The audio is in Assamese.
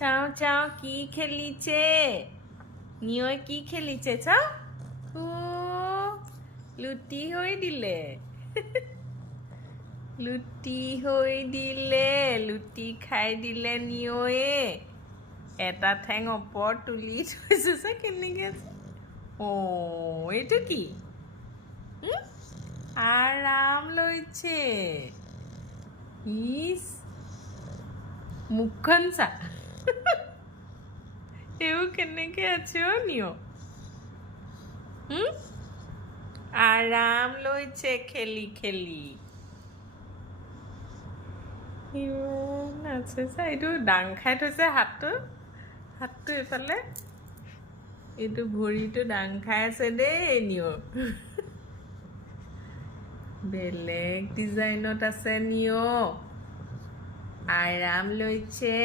চাও চাও কি খেলিছে নিয়ই কি খেলিছে চাও ও লুটি হৈ দিলে লুটি হৈ দিলে লুটি খাই দিলে নিয়য়ে এটা ঠেং ওপৰত তুলি থৈছে যে কেনেকৈ আছে এইটো কি আৰাম লৈছে ইছ মুখখন চা এইবোৰ কেনেকৈ আছে নিয় আৰাম লৈছে খেলি খেলি ইমান আছে চা এইটো দাং খাই থৈছে হাতটো এইফালে এইটো ভৰিটো দাং খাই আছে দেই নিয় বেলেগ ডিজাইনত আছে নিয় আৰাম লৈছে